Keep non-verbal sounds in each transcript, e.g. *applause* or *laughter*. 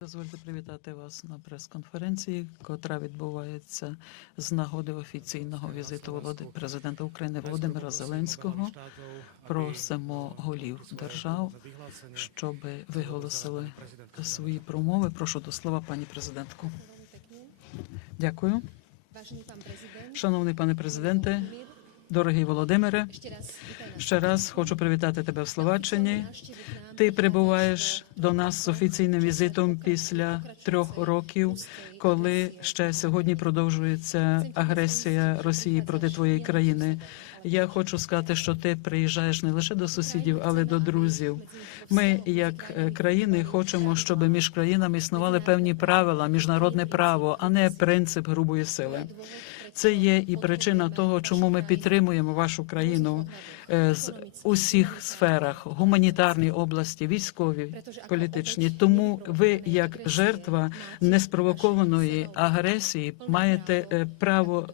Дозвольте привітати вас на прес-конференції, котра відбувається з нагоди офіційного візиту Володи- президента України Володимира Зеленського. Просимо голів держав, щоб виголосили свої промови. Прошу до слова, пані президентку. Дякую, шановний пане президенте, дорогий Володимире. Ще раз хочу привітати тебе в Словаччині. Ти прибуваєш до нас з офіційним візитом після трьох років, коли ще сьогодні продовжується агресія Росії проти твоєї країни. Я хочу сказати, що ти приїжджаєш не лише до сусідів, але до друзів. Ми, як е, країни, хочемо, щоб між країнами існували певні правила, міжнародне право, а не принцип грубої сили. Це є і причина того, чому ми підтримуємо вашу країну е, з усіх сферах гуманітарній області, військовій, політичній. Тому ви, як жертва неспровокованої агресії, маєте е, право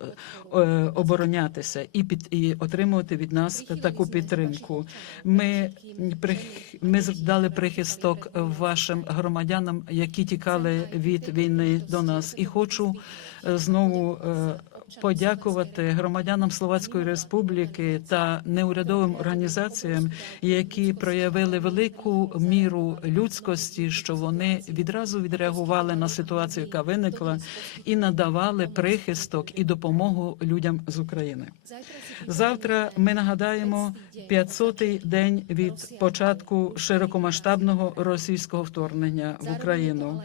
е, оборонятися і під і отримувати від нас таку підтримку. Ми ми дали прихисток вашим громадянам, які тікали від війни до нас, і хочу знову. Подякувати громадянам Словацької Республіки та неурядовим організаціям, які проявили велику міру людськості, що вони відразу відреагували на ситуацію, яка виникла, і надавали прихисток і допомогу людям з України. Завтра ми нагадаємо 500-й день від початку широкомасштабного російського вторгнення в Україну.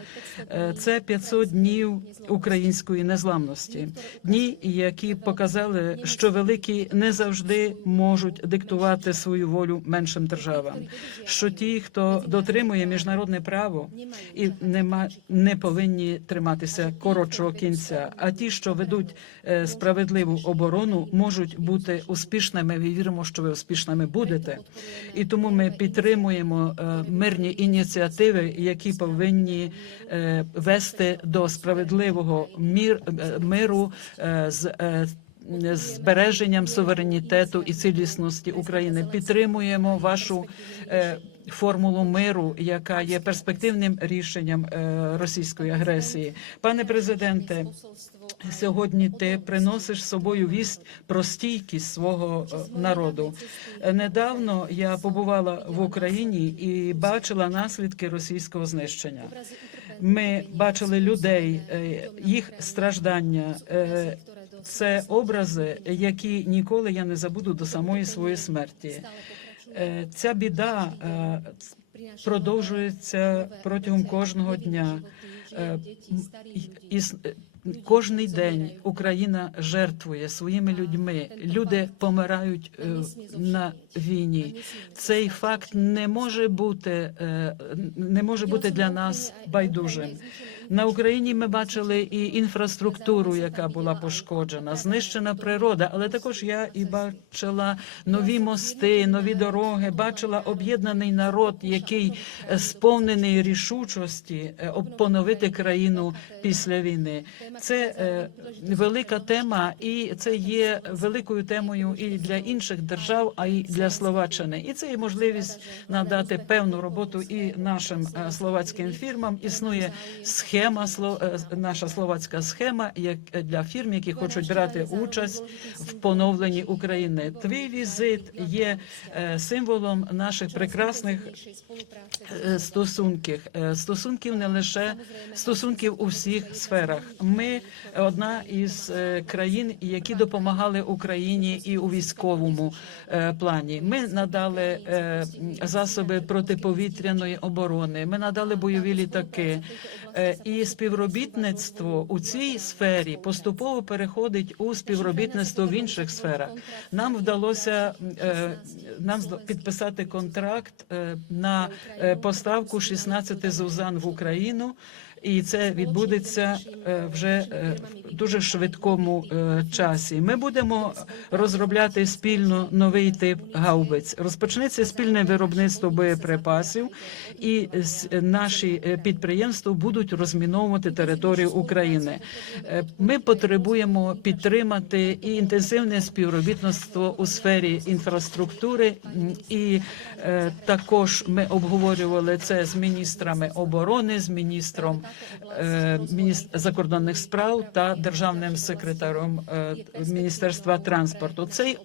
Е, Це 500 днів української незламності, дні, які показали, що великі не завжди можуть диктувати свою волю меншим державам. Що ті, хто дотримує міжнародне право і нема не повинні триматися коротшого кінця. А ті, що ведуть е, справедливу оборону, можуть бути успішними. Ми віримо, що ви успішними будете. І тому ми підтримуємо е, мирні ініціативи, які повинні е, вести до справедливого мір е, миру з. е, Збереженням суверенітету і цілісності України підтримуємо вашу е, формулу миру, яка є перспективним рішенням е, російської агресії. Пане президенте, Сьогодні ти приносиш з собою вість про стійкість свого народу. Недавно я побувала в Україні і бачила наслідки російського знищення. Ми бачили людей, їх страждання. Це образи, які ніколи я не забуду до самої своєї смерті. Е, Ця біда е, продовжується протягом кожного дня. Е. І кожний день Україна жертвує своїми людьми. Люди помирають на війні. Цей факт не може бути не може бути для нас байдужим. На Україні ми бачили і інфраструктуру, яка була пошкоджена, знищена природа, але також я і бачила нові мости, нові дороги, бачила об'єднаний народ, який е, сповнений рішучості е, поновити країну після війни. Це е, велика тема, і це є великою темою і для інших держав, а й для Словаччини. І це є можливість надати певну роботу і нашим е, словацьким фірмам. Існує схема сло- е, наша словацька схема, як е, для фірм, які хочуть брати участь в поновленні України. Твій візит є е, символом наших прекрасних стосунків, стосунків не лише стосунків у всіх сферах. Ми одна із країн, які допомагали Україні і у військовому плані. Ми надали засоби протиповітряної оборони. Ми надали бойові літаки. Е, І співробітництво у цій сфері поступово переходить у співробітництво в інших сферах. Нам вдалося е, нам підписати контракт е, на поставку 16 зузан в Україну. і це відбудеться вже в дуже швидкому часі. Ми будемо розробляти спільно новий тип гаубиць. Розпочнеться спільне виробництво боєприпасів, і наші підприємства будуть розміновувати територію України. Е, Ми потребуємо підтримати і інтенсивне співробітництво у сфері інфраструктури, і е, також ми обговорювали це з міністрами оборони, з міністром е, закордонних справ та державним секретарем е, Міністерства транспорту. Цей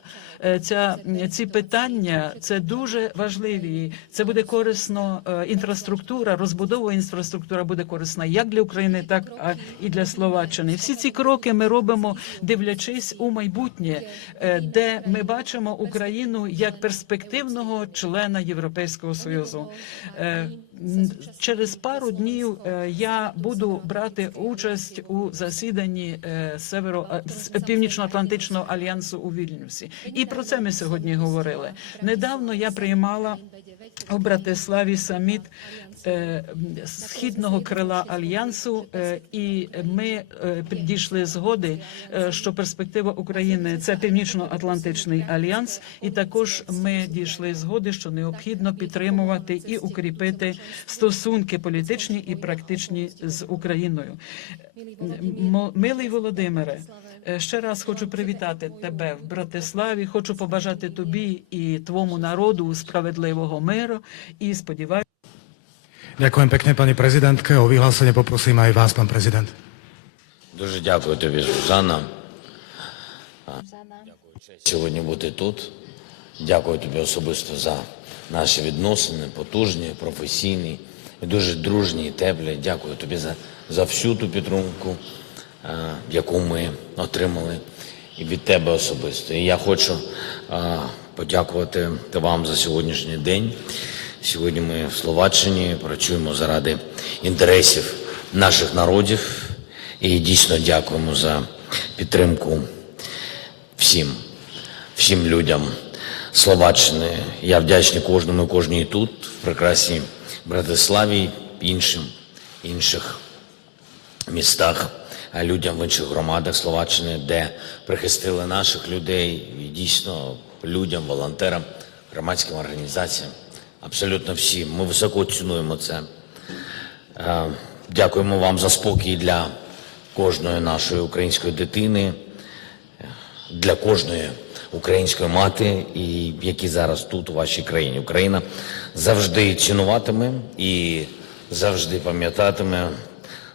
ця ці питання це дуже важливі. Це буде корисно. е, Інфраструктура, розбудова інфраструктура буде корисна як для України, так і для Словаччини. Всі ці кроки ми робимо, дивлячись у майбутнє, е, де ми бачимо Україну як перспективного члена Європейського союзу. Е, Через пару днів е, я буду брати участь у засіданні е, Северо Північно-Атлантичного альянсу у Вільнюсі. І про це ми сьогодні говорили. Недавно я приймала у Братиславі саміт е, східного крила альянсу, е, і ми е, підійшли згоди, е, що перспектива України це північно-атлантичний альянс, і також ми дійшли згоди, що необхідно підтримувати і укріпити стосунки політичні і практичні з Україною. Милий Володимире, е, ще раз хочу привітати тебе в Братиславі. Хочу побажати тобі і твому народу справедливого миру. І сподіваюся. Ďakujem pekne pani prezidentke. O vyhlásenie poprosím aj vás, pán prezident. Дуже дякую тобі, Сузанна. Дякую честь сьогодні бути тут. Дякую тобі особисто за наші відносини, потужні, професійні, і дуже дружні і теплі. Дякую тобі за, за всю ту підтримку, е, яку ми отримали і від тебе особисто. І я хочу е, подякувати вам за сьогоднішній день. Сьогодні ми в Словаччині працюємо заради інтересів наших народів і дійсно дякуємо за підтримку всім, всім людям Словаччини. Я вдячний кожному кожній тут, в прекрасній Братиславі, іншим, інших містах, людям в інших громадах Словаччини, де прихистили наших людей, і дійсно людям, волонтерам, громадським організаціям. Абсолютно всім. Ми високо цінуємо це. Е, Дякуємо вам за спокій для кожної нашої української дитини, для кожної української мати, і які зараз тут у вашій країні. Україна завжди цінуватиме і завжди пам'ятатиме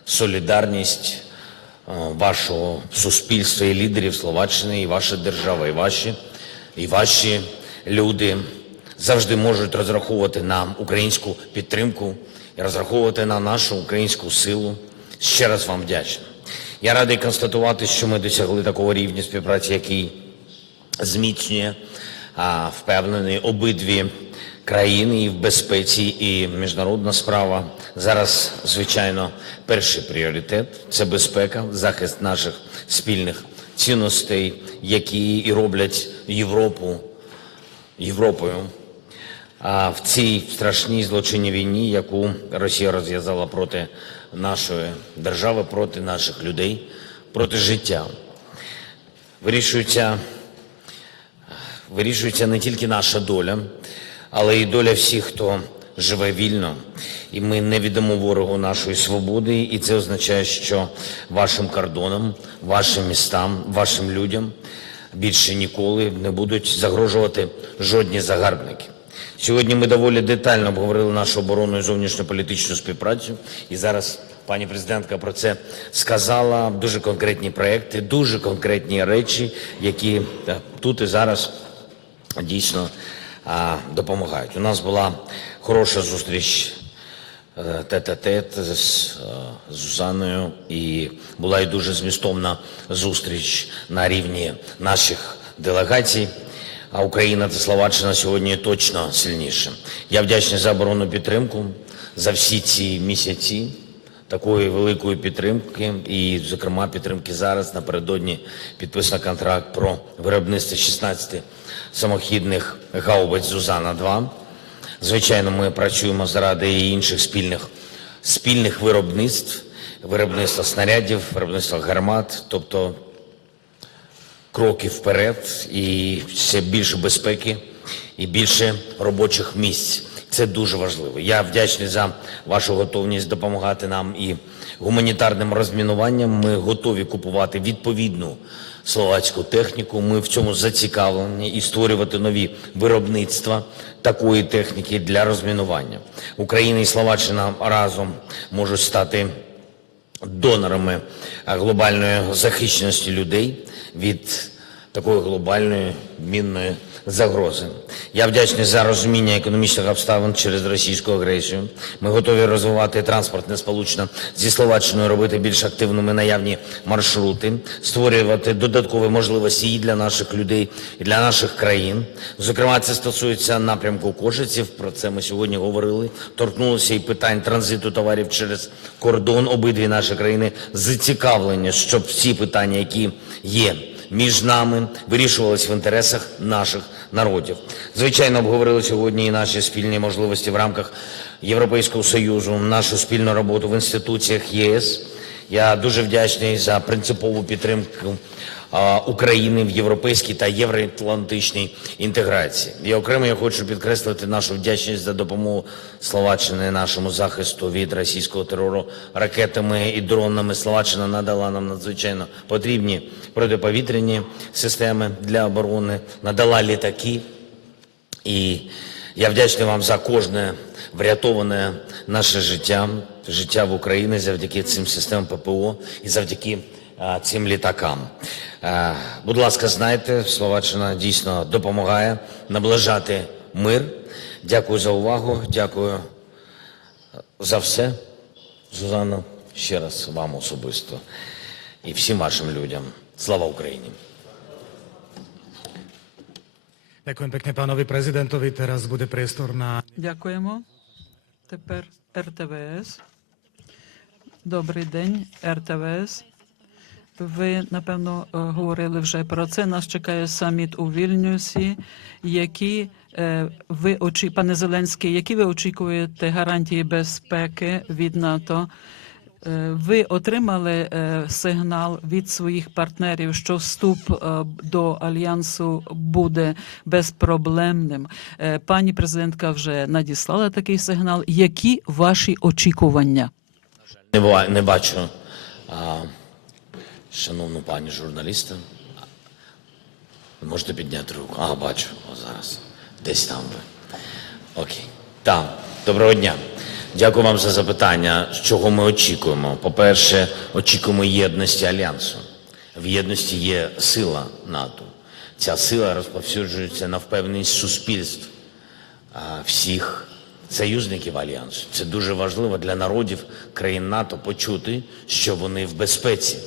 солідарність е, вашого суспільства і лідерів Словаччини, і ваша держава, і ваші, і ваші люди завжди можуть розраховувати на українську підтримку і розраховувати на нашу українську силу. Ще раз вам вдячний. Я радий констатувати, що ми досягли такого рівня співпраці, який зміцнює, а, впевнений, обидві країни і в безпеці, і міжнародна справа. Зараз, звичайно, перший пріоритет це безпека, захист наших спільних цінностей, які і роблять Європу Європою. А в цій страшній злочинній війні, яку Росія розв'язала проти нашої держави, проти наших людей, проти життя, вирішується, вирішується не тільки наша доля, але й доля всіх, хто живе вільно. І ми не віддамо ворогу нашої свободи, і це означає, що вашим кордонам, вашим містам, вашим людям більше ніколи не будуть загрожувати жодні загарбники. Сьогодні ми доволі детально обговорили нашу оборонну і зовнішньополітичну співпрацю. І зараз пані президентка про це сказала. Дуже конкретні проекти, дуже конкретні речі, які е, тут і зараз дійсно допомагають. У нас була хороша зустріч е, тет-а-тет з, з Зузаною, і була і дуже змістовна зустріч на рівні наших делегацій. А Україна та Словаччина сьогодні точно сильніше. Я вдячний за оборонну підтримку за всі ці місяці такої великої підтримки, і, зокрема, підтримки зараз напередодні підписано контракт про виробництво 16 самохідних гаубиць Зузана-2. Звичайно, ми працюємо заради і інших спільних, спільних виробництв виробництва снарядів, виробництва гармат, тобто кроки вперед і ще більше безпеки і більше робочих місць. Це дуже важливо. Я вдячний за вашу готовність допомагати нам і гуманітарним розмінуванням. Ми готові купувати відповідну словацьку техніку. Ми в цьому зацікавлені і створювати нові виробництва такої техніки для розмінування. Україна і Словаччина разом можуть стати донорами глобальної захищеності людей від такої глобальної мінної загрози. Я вдячний за розуміння економічних обставин через російську агресію. Ми готові розвивати транспортне сполучення зі Словаччиною, робити більш активними наявні маршрути, створювати додаткові можливості і для наших людей, і для наших країн. Зокрема, це стосується напрямку Кошиців. Про це ми сьогодні говорили. Торкнулося і питань транзиту товарів через кордон. Обидві наші країни зацікавлені, щоб всі питання, які є між нами вирішувалась в інтересах наших народів. Звичайно, обговорили сьогодні і наші спільні можливості в рамках Європейського Союзу, нашу спільну роботу в інституціях ЄС. Я дуже вдячний за принципову підтримку України в європейській та євроатлантичній інтеграції. І окремо я хочу підкреслити нашу вдячність за допомогу Словаччини нашому захисту від російського терору ракетами і дронами. Словаччина надала нам надзвичайно потрібні протиповітряні системи для оборони, надала літаки. І я вдячний вам за кожне врятоване наше життя, життя в Україні завдяки цим системам ППО і завдяки цим літакам. Е, Будь ласка, знайте, Словаччина дійсно допомагає наближати мир. Дякую за увагу, дякую за все. Зузанна, ще раз вам особисто і всім вашим людям. Слава Україні! Ďakujem pekne pánovi prezidentovi. Teraz bude priestor na Дякуємо. Тепер РТВС. Добрий день, РТВС. Ви напевно е, говорили вже про це. Нас чекає саміт у Вільнюсі. Які е, ви очі, пане Зеленський, які ви очікуєте гарантії безпеки від НАТО? Е, Ви отримали сигнал від своїх партнерів, що вступ до альянсу буде безпроблемним. Пані президентка вже надіслала такий сигнал. Які ваші очікування? Не, ба- не бачу шановну пані журналіста. Можете підняти руку? А, бачу, о, зараз. Десь там ви. Окей. Так, доброго дня. Дякую вам за запитання. З чого ми очікуємо? По-перше, очікуємо єдності альянсу. В єдності є сила НАТО. Ця сила розповсюджується на впевненість суспільств всіх союзників альянсу. Це дуже важливо для народів країн НАТО почути, що вони в безпеці,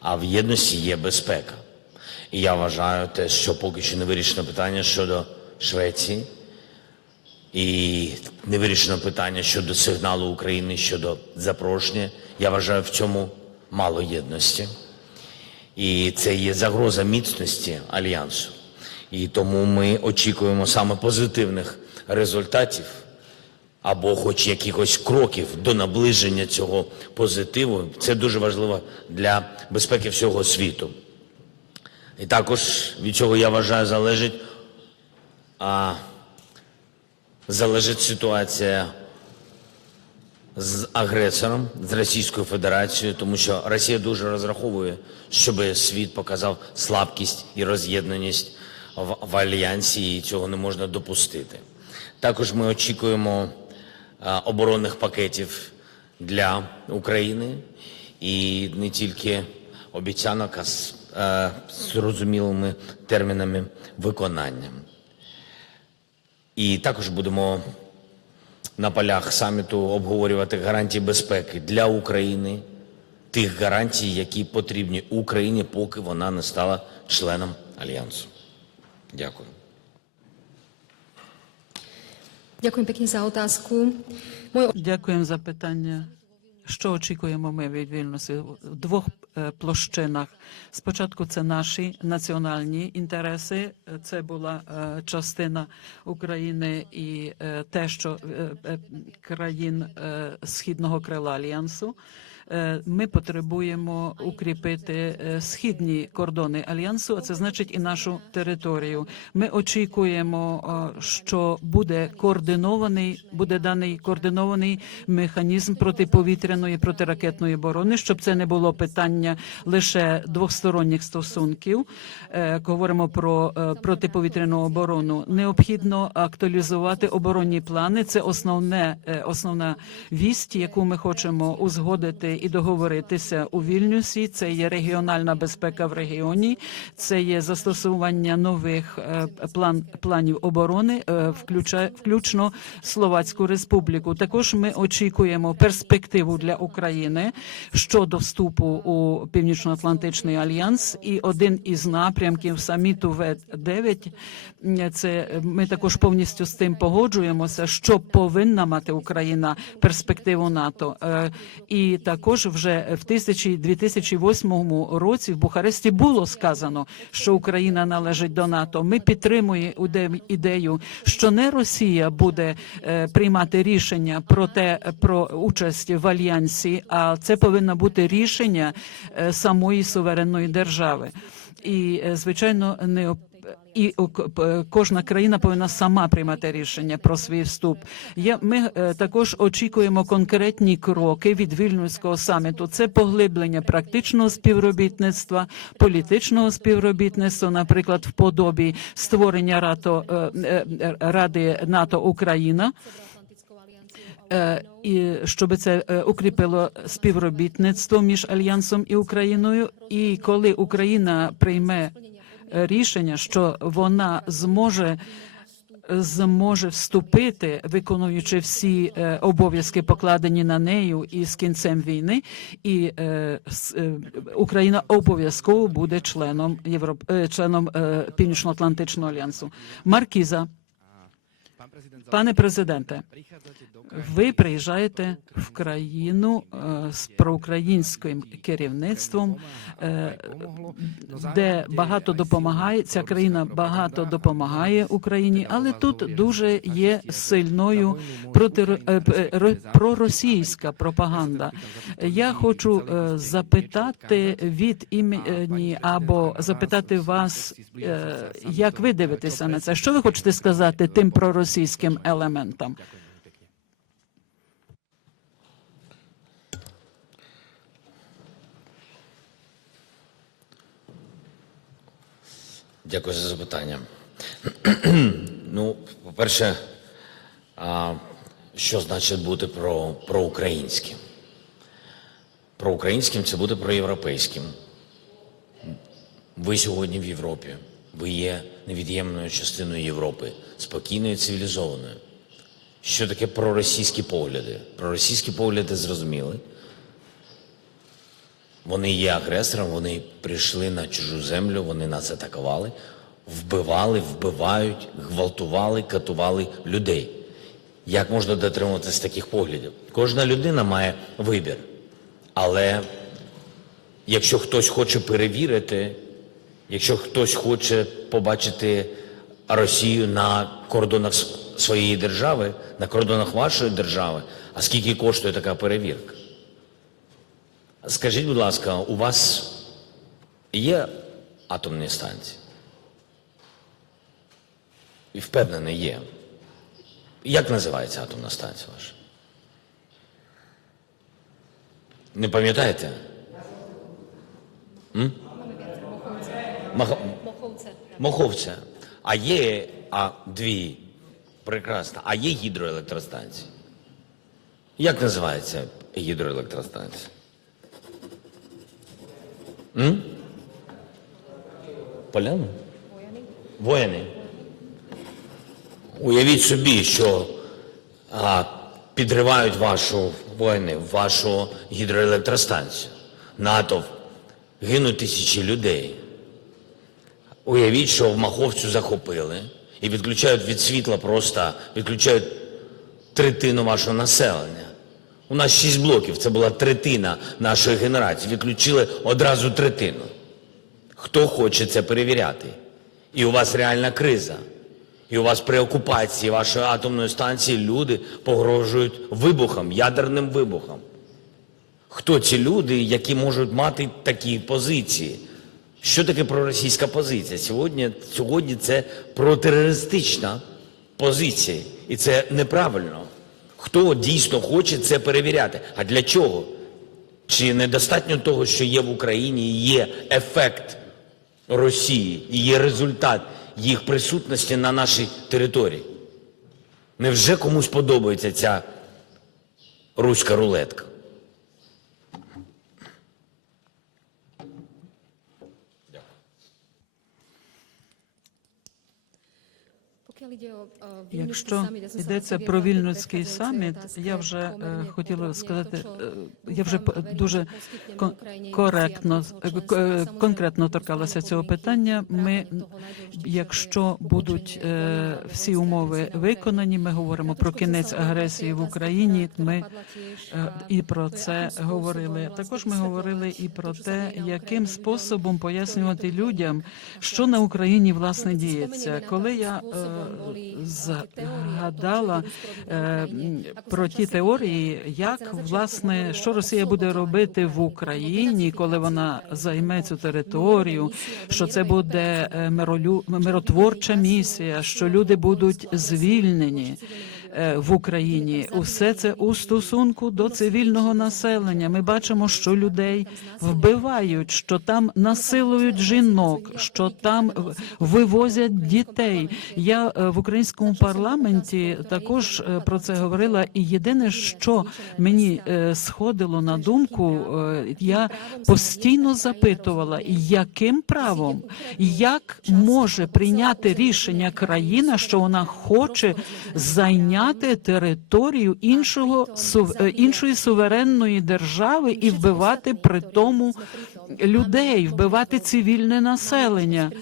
а в єдності є безпека. І я вважаю те, що поки що не вирішено питання щодо Швеції, і не вирішено питання щодо сигналу України щодо запрошення. Я вважаю, в цьому мало єдності. І це є загроза міцності альянсу. І тому ми очікуємо саме позитивних результатів або хоч якихось кроків до наближення цього позитиву. Це дуже важливо для безпеки всього світу. І також від цього я вважаю залежить, а, залежить ситуація з агресором, з Російською Федерацією, тому що Росія дуже розраховує, щоб світ показав слабкість і роз'єднаність в, в альянсі, і цього не можна допустити. Також ми очікуємо оборонних пакетів для України і не тільки обіцянок, а з е, зрозумілими термінами виконання. І також будемо на полях саміту обговорювати гарантії безпеки для України, тих гарантій, які потрібні Україні, поки вона не стала членом альянсу. Дякую. Ďakujem пекні за отазку. Дякуємо за питання. Що очікуємо ми від Вільнюсі в двох площинах? Спочатку це наші національні інтереси. Це була частина України і те, що країн східного крила альянсу. Е, Ми потребуємо укріпити е, східні кордони альянсу, а це значить і нашу територію. Ми очікуємо, що буде координований, буде даний координований механізм протиповітряної протиракетної оборони, щоб це не було питання лише двосторонніх стосунків. Е, Говоримо про протиповітряну оборону. Необхідно актуалізувати оборонні плани. Це основне основна вість, яку ми хочемо узгодити і договоритися у Вільнюсі. Це є регіональна безпека в регіоні, це є застосування нових е, план планів оборони, е, включно Словацьку Республіку. Також ми очікуємо перспективу для України щодо вступу у Північно-Атлантичний альянс. І один із напрямків саміту В9 – це ми також повністю з тим погоджуємося, що повинна мати Україна перспективу НАТО. Е, І також вже в 1000 2008 році в Бухаресті було сказано, що Україна належить до НАТО. Ми підтримуємо ідею, що не Росія буде е, приймати рішення про те про участь в альянсі, а це повинно бути рішення е, самої суверенної держави. І е, звичайно не і к- кожна країна повинна сама приймати рішення про свій вступ. Ми е, також очікуємо конкретні кроки від вільнюського саміту. Це поглиблення практичного співробітництва, політичного співробітництва, наприклад, в подобі створення РАТО е, е, е, Ради НАТО Україна. Е, і щоб це е, укріпило співробітництво між альянсом і Україною. І коли Україна прийме е, рішення, що вона зможе. Зможе вступити, виконуючи всі е, обов'язки, покладені на нею, і з кінцем війни, і е, с- е, Україна обов'язково буде членом Європ... е, членом е, Північно-Атлантичного альянсу. Маркіза, пане президенте, ви приїжджаєте в країну е, з проукраїнським керівництвом, е, де багато допомагає. Ця країна багато допомагає Україні, але тут дуже є сильною проти е, ро- проросійська пропаганда. Я хочу запитати від імені або запитати вас, як ви дивитеся на це? Що ви хочете сказати тим проросійським елементам? Дякую за запитання. *clears throat* ну, по-перше, що значить бути про, проукраїнським? Проукраїнським це бути проєвропейським. Ви сьогодні в Європі. Ви є невід'ємною частиною Європи, спокійною, цивілізованою. Що таке проросійські погляди? Проросійські погляди зрозуміли. Вони є агресором, вони прийшли на чужу землю, вони нас атакували, вбивали, вбивають, гвалтували, катували людей. Як можна дотримуватися таких поглядів? Кожна людина має вибір. Але якщо хтось хоче перевірити, якщо хтось хоче побачити Росію на кордонах своєї держави, на кордонах вашої держави, а скільки коштує така перевірка? Скажіть, будь ласка, у вас є атомні станції? І впевнений, є. Як називається атомна станція ваша? Не пам'ятаєте? М? Мах... Моховця. А є а, дві. Прекрасно. А є гідроелектростанції? Як називається гідроелектростанція? М? Поляни? Воїни. Уявіть собі, що а, підривають вашу воїни, вашу гідроелектростанцію. НАТО гинуть тисячі людей. Уявіть, що в Маховцю захопили і відключають від світла просто, відключають третину вашого населення. У нас шість блоків, це була третина нашої генерації. Відключили одразу третину. Хто хоче це перевіряти? І у вас реальна криза. І у вас при окупації вашої атомної станції люди погрожують вибухом, ядерним вибухом. Хто ці люди, які можуть мати такі позиції? Що таке проросійська позиція? Сьогодні, сьогодні це протерористична позиція, і це неправильно. Хто дійсно хоче це перевіряти? А для чого? Чи недостатньо того, що є в Україні, є ефект Росії, і є результат їх присутності на нашій території? Невже комусь подобається ця руська рулетка? Якщо йдеться про predchádzajúcej саміт, я вже е, хотіла сказати, е, я вже дуже коректно, е, е, конкретно торкалася цього питання. Ми, якщо будуть е, всі умови виконані, ми говоримо про кінець агресії в Україні. Ми Е, І про це говорили. Також ми говорили і про те, яким способом пояснювати людям, що на Україні власне діється. Коли я е, згадала е, про ті теорії, як власне що Росія буде робити в Україні, коли вона займе цю територію, що це буде е, миротворча місія, що люди будуть звільнені. Е, В Україні усе це у стосунку до цивільного населення. Ми бачимо, що людей вбивають, що там насилують жінок, що там вивозять дітей. Я е, в українському парламенті також е, про це говорила. І єдине, що мені сходило на думку, я постійно запитувала, яким правом, як може прийняти рішення країна, що вона хоче зайняти територію іншого сув- е, іншої суверенної держави і вбивати при тому людей, вбивати цивільне населення.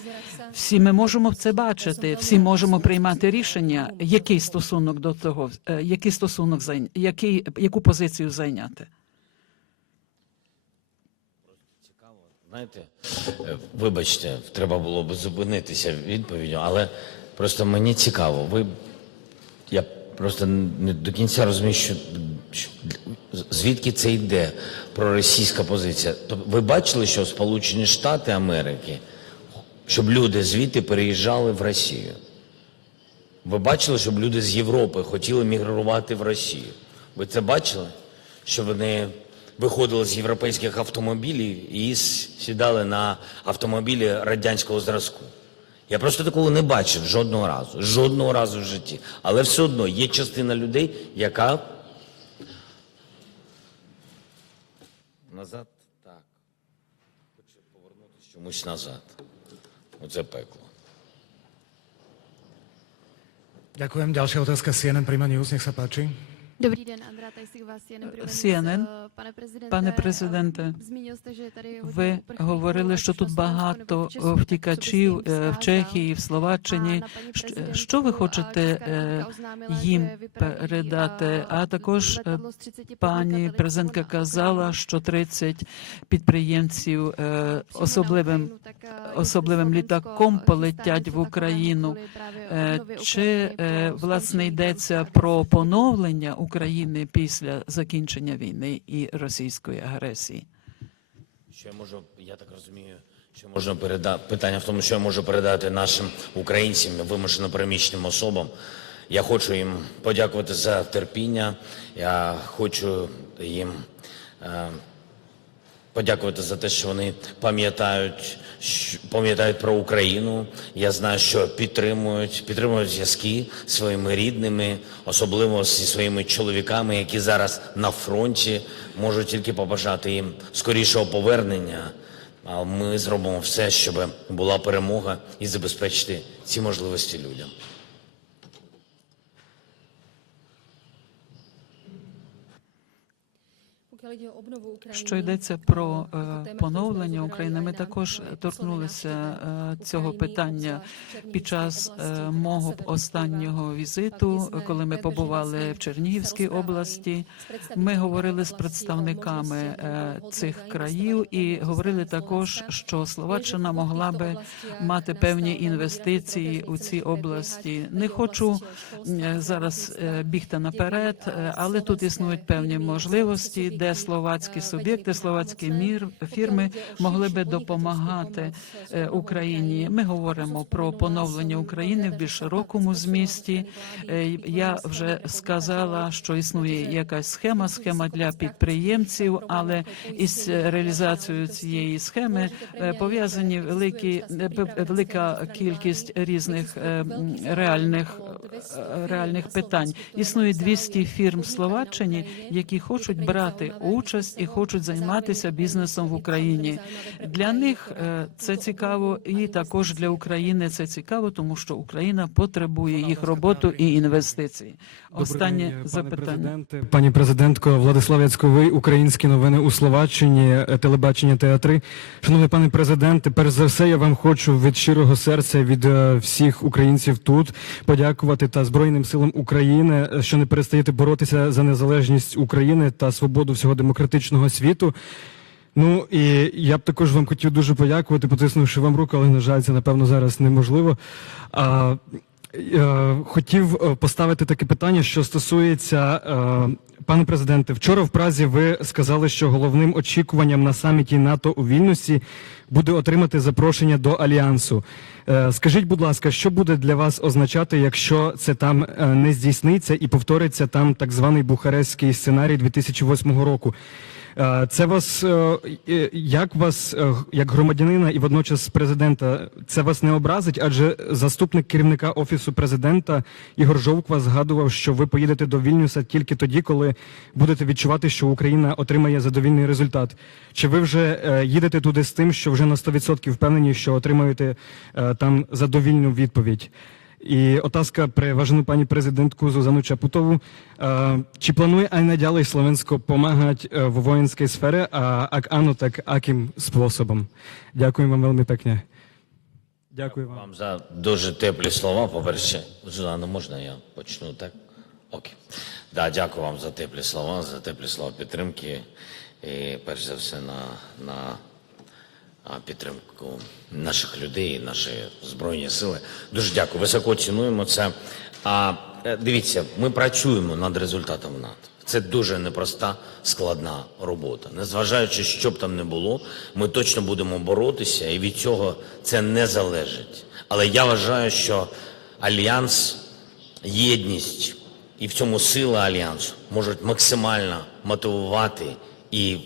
Всі ми можемо це бачити, всі можемо приймати рішення, який стосунок до того, е, який стосунок зайня- який, яку позицію зайняти. Знаєте, е, вибачте, треба було б зупинитися відповіддю, але просто мені цікаво. Ви просто не до кінця розумію, що, що звідки це йде проросійська позиція. Тобто ви бачили, що Сполучені Штати Америки, щоб люди звідти переїжджали в Росію. Ви бачили, щоб люди з Європи хотіли мігрувати в Росію? Ви це бачили? Що вони виходили з європейських автомобілів і сідали на автомобілі радянського зразку? Я просто такого не бачив жодного разу, жодного разу в житті. Але все одно є частина людей, яка назад так. Хоче повернутися чомусь назад. Оце пекло. Ďakujem. Ďalšia otázka CNN Prima News, nech sa páči. Dobrý den, Andrea Tajsik vás CNN. Пане президенте, сте, tady ви говорили, що тут багато втікачів co byste jim в? Чехії, в Словаччині. Що ви хочете їм передати? а, також letadlo з 30 пані президентка казала, що 30 підприємців особливим особливим літаком полетять в Україну. Чи власне йдеться про поновлення України після закінчення війни і російської агресії? Що я можу, я так розумію, що можна передати питання в тому, що я можу передати нашим українцям, вимушено переміщеним особам. Я хочу їм подякувати за терпіння. Я хочу їм е, подякувати за те, що вони пам'ятають, пам'ятають про Україну. Я знаю, що підтримують, підтримують зв'язки своїми рідними, особливо зі своїми чоловіками, які зараз на фронті. Можу тільки побажати їм скорішого повернення. А ми зробимо все, щоб була перемога і забезпечити ці можливості людям. Що йдеться про е, поновлення України, ми також торкнулися е, цього питання під час е, мого останнього візиту, коли ми побували в Чернігівській області. Ми говорили з представниками цих країв і говорили також, що Словаччина могла би мати певні інвестиції у нechcem ці області. Не хочу зараз бігти наперед, але тут існують певні можливості, де словацькі суб'єкти, словацькі мір фірми могли би допомагати е, Україні. Ми говоримо про поновлення України в більш широкому змісті. Е, Я вже сказала, що існує якась схема, схема для підприємців, але із реалізацією цієї схеми е, пов'язані великі велика кількість різних реальних реальних питань. Існує 200 фірм в Словаччині, які хочуть брати участь і хочуть займатися бізнесом в Україні. Для них е, це цікаво, і також для України це цікаво, тому що Україна потребує їх роботу і інвестицій. Останнє день, запитання. Пані президентко, Владислав Яцьковий, українські новини у Словаччині, е, телебачення театри. Шановний пане президенте, перш за все, я вам хочу від щирого серця від е, всіх українців тут подякувати та Збройним силам України, що не перестаєте боротися за незалежність України та свободу всього демократичного світу. Ну і я б також вам хотів дуже подякувати, потиснувши вам руку, але на жаль, це напевно зараз неможливо. А, хотів е, поставити таке питання, що стосується е, пане президенте. Вчора в Празі ви сказали, що головним очікуванням на саміті НАТО у Вільнюсі буде отримати запрошення до альянсу. Е, Скажіть, будь ласка, що буде для вас означати, якщо це там е, не здійсниться і повториться там так званий бухарестський сценарій 2008 року? Е, Це вас е, як вас, е, як громадянина і водночас президента, це вас не образить? Адже заступник керівника офісу президента Ігор Жовква згадував, що ви поїдете до Вільнюса тільки тоді, коли будете відчувати, що Україна отримає задовільний результат. Чи ви вже їдете туди з тим, що вже на 100% впевнені, що отримаєте там задовільну відповідь? І. Uh, Či plánuje aj naďalej Slovensko pomáhať uh, vo vojenskej sfére a ak áno, tak akým spôsobom? Ďakujem vám veľmi pekne. Ďakujem vám. Вам за дуже теплі слова. Можна я почну так? Дякую вам за теплі слова, за теплі слова підтримки. І перш за все на, а, підтримку наших людей, наші збройні сили. Дуже дякую. Високо цінуємо це. А е, дивіться, ми працюємо над результатом НАТО. Це дуже непроста, складна робота. Незважаючи, що б там не було, ми точно будемо боротися, і від цього це не залежить. Але я вважаю, що альянс, єдність і в цьому сила альянсу можуть максимально мотивувати і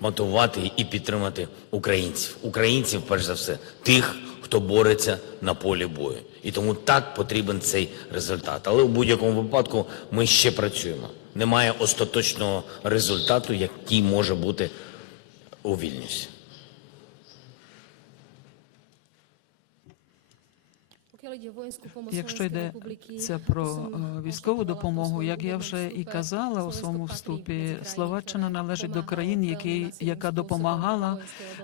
мотивувати і підтримати українців. Українців, перш за все, тих, хто бореться на полі бою. І тому так потрібен цей результат. Але у будь-якому випадку ми ще працюємо. Немає остаточного результату, який може бути у Вільнюсі. Якщо йдеться про е, військову допомогу, як я вже і казала у своєму вступі, Словаччина належить до країн, які яка допомагала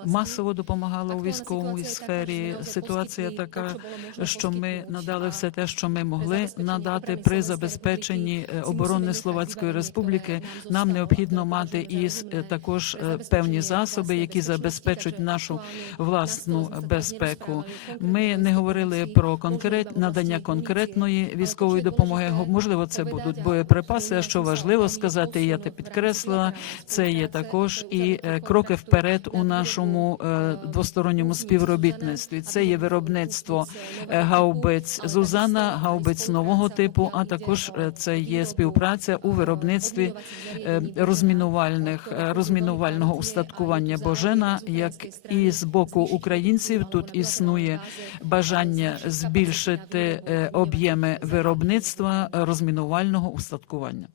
масово допомагала у військовій сфері. Ситуація така, що ми надали все те, що ми могли надати при забезпеченні е, оборони Словацької Республіки. Нам необхідно мати і е, також певні засоби, які забезпечують нашу власну безпеку. Ми не говорили про конкрет надання конкретної військової допомоги. Можливо, це будуть боєприпаси. А що важливо сказати, я те підкреслила. Це є також і е, кроки вперед у нашому е, двосторонньому співробітництві. Це є виробництво е, гаубиць Зузана, гаубиць нового типу. А також це є співпраця у виробництві розмінувальних розмінувального устаткування Божена, як і з боку українців тут існує бажання збільшити е, об'єми виробництва розмінувального устаткування.